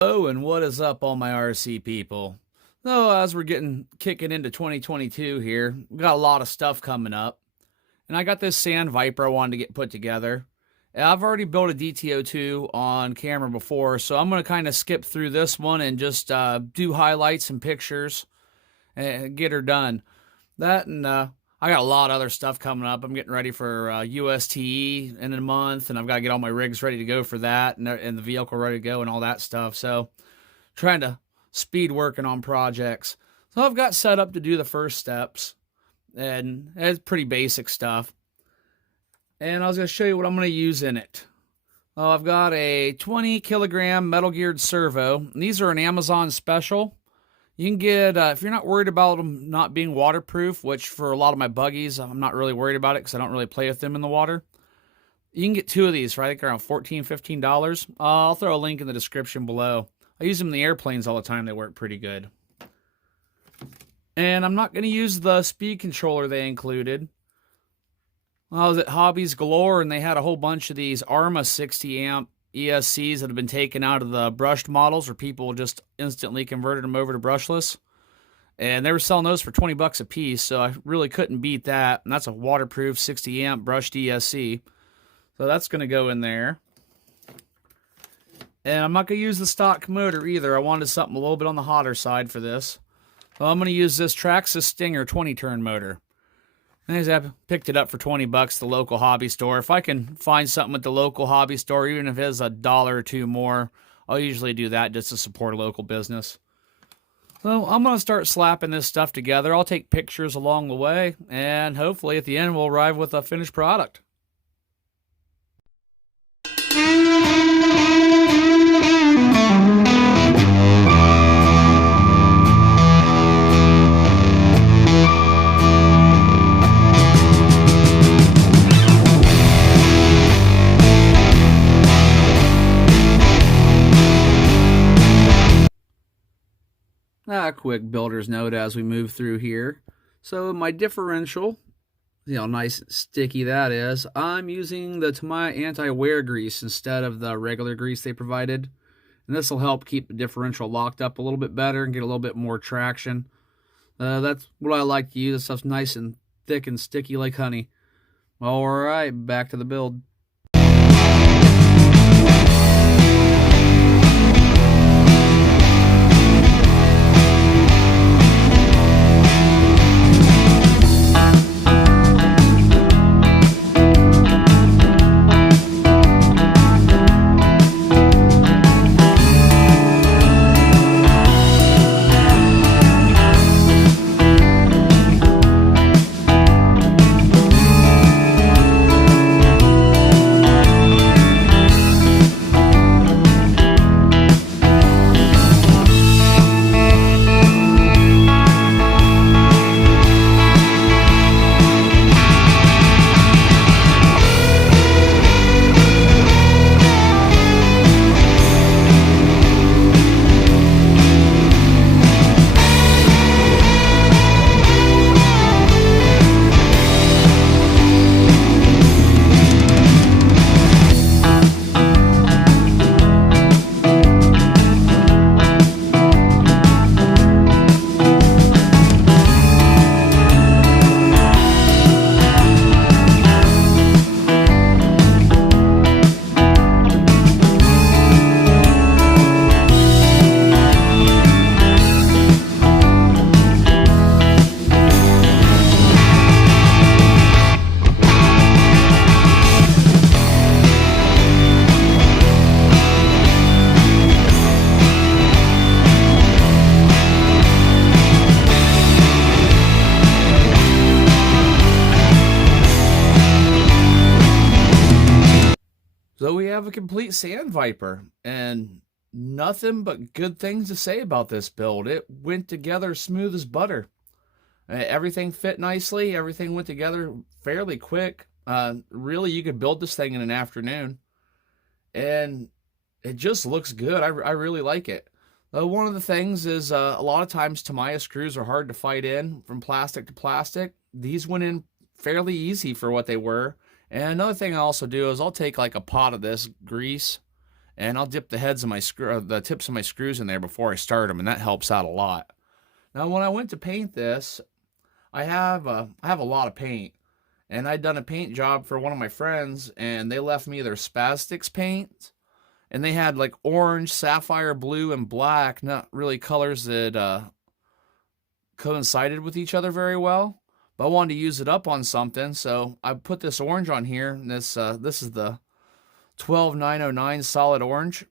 Oh, and what is up, all my RC people? So, as we're kicking into 2022 here, we got a lot of stuff coming up, and I got this Sand Viper I wanted to get put together. And I've already built a DTO2 on camera before, so I'm going to kind of skip through this one and just do highlights and pictures and get her done. That and I got a lot of other stuff coming up. I'm getting ready for USTE in a month, and I've got to get all my rigs ready to go for that, and the vehicle ready to go, and all that stuff. So, trying to speed working on projects. So I've got set up to do the first steps, and it's pretty basic stuff. And I was going to show you what I'm going to use in it. I've got a 20 kilogram metal geared servo. And these are an Amazon special. You can get, if you're not worried about them not being waterproof, which for a lot of my buggies, I'm not really worried about it because I don't really play with them in the water. You can get two of these for I think around $14, $15. I'll throw a link in the description below. I use them in the airplanes all the time. They work pretty good. And I'm not going to use the speed controller they included. I was at Hobbies Galore, and they had a whole bunch of these Arma 60 amp ESCs that have been taken out of the brushed models, where people just instantly converted them over to brushless. And they were selling those for 20 bucks a piece, so I really couldn't beat that. And that's a waterproof 60 amp brushed ESC. So that's going to go in there. And I'm not going to use the stock motor either. I wanted something a little bit on the hotter side for this. So I'm going to use this Traxxas Stinger 20-turn motor. And I picked it up for 20 bucks at the local hobby store. If I can find something at the local hobby store, even if it's $1 or $2 more, I'll usually do that just to support a local business. So I'm going to start slapping this stuff together. I'll take pictures along the way, and hopefully at the end we'll arrive with a finished product. A quick builder's note as we move through here. So my differential, nice and sticky that is. I'm using the Tamiya anti-wear grease instead of the regular grease they provided. And this will help keep the differential locked up a little bit better and get a little bit more traction. That's what I like to use. This stuff's nice and thick and sticky like honey. Alright, back to the build. So we have a complete Sand Viper, and nothing but good things to say about this build. It went together smooth as butter. Everything fit nicely. Everything went together fairly quick. Really, you could build this thing in an afternoon, and it just looks good. I really like it. One of the things is a lot of times Tamiya screws are hard to fight in from plastic to plastic. These went in fairly easy for what they were. And another thing I also do is I'll take like a pot of this grease and I'll dip the heads of my the tips of my screws in there before I start them, and that helps out a lot. Now, when I went to paint this, I have a lot of paint, and I'd done a paint job for one of my friends, and they left me their Spastics paint, and they had like orange, sapphire blue, and black, not really colors that coincided with each other very well. But I wanted to use it up on something, so I put this orange on here, and this is the 12909 solid orange.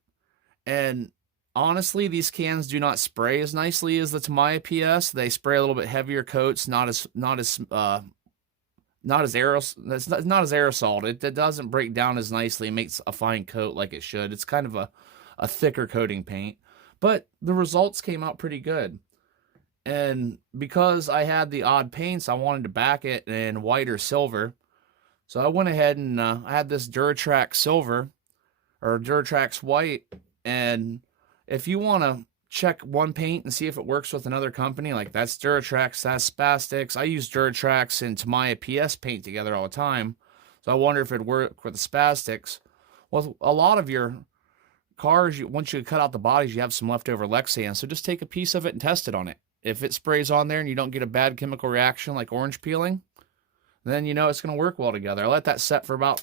And honestly, these cans do not spray as nicely as the Tamiya PS. They spray a little bit heavier coats, not as aerosol. It doesn't break down as nicely. It makes a fine coat like it should. It's kind of a thicker coating paint, but the results came out pretty good. And because I had the odd paints, I wanted to back it in white or silver. So I went ahead and I had this Duratrax silver or Duratrax white. And if you want to check one paint and see if it works with another company, like that's Duratrax, that's Spastics. I use Duratrax and Tamiya PS paint together all the time. So I wonder if it'd work with the Spastics. Well, a lot of your cars, once you cut out the bodies, you have some leftover Lexan. So just take a piece of it and test it on it. If it sprays on there and you don't get a bad chemical reaction like orange peeling, then you know it's going to work well together. I let that set for about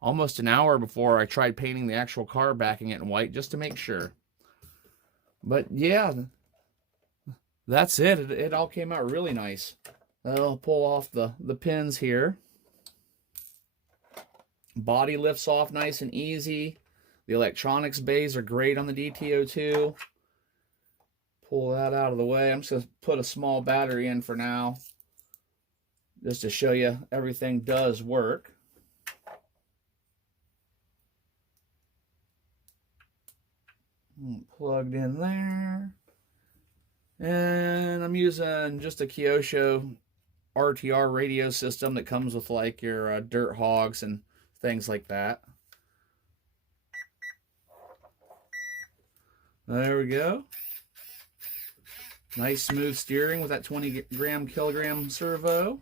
almost an hour before I tried painting the actual car, backing it in white, just to make sure. But yeah, that's it. It all came out really nice. I'll pull off the pins here. Body lifts off nice and easy. The electronics bays are great on the DTO2. Pull that out of the way. I'm just going to put a small battery in for now, just to show you everything does work. Plugged in there. And I'm using just a Kyosho RTR radio system that comes with like your dirt hogs and things like that. There we go. Nice smooth steering with that 20 kilogram servo.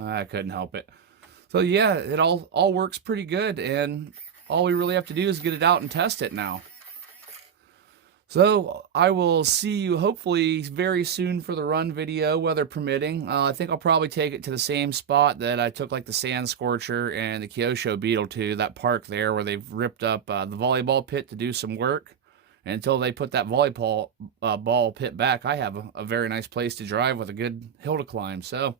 I couldn't help it. So yeah, it all works pretty good, and all we really have to do is get it out and test it now. So I will see you hopefully very soon for the run video, weather permitting. I think I'll probably take it to the same spot that I took like the Sand Scorcher and the Kyosho Beetle to, that park there where they've ripped up the volleyball pit to do some work. And until they put that volleyball ball pit back, I have a very nice place to drive with a good hill to climb. So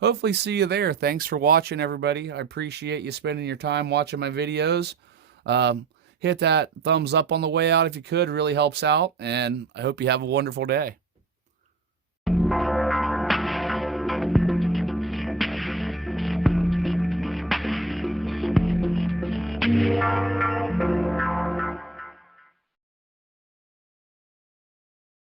hopefully see you there. Thanks for watching, everybody. I appreciate you spending your time watching my videos. Hit that thumbs up on the way out if you could. It really helps out. And I hope you have a wonderful day. Yeah.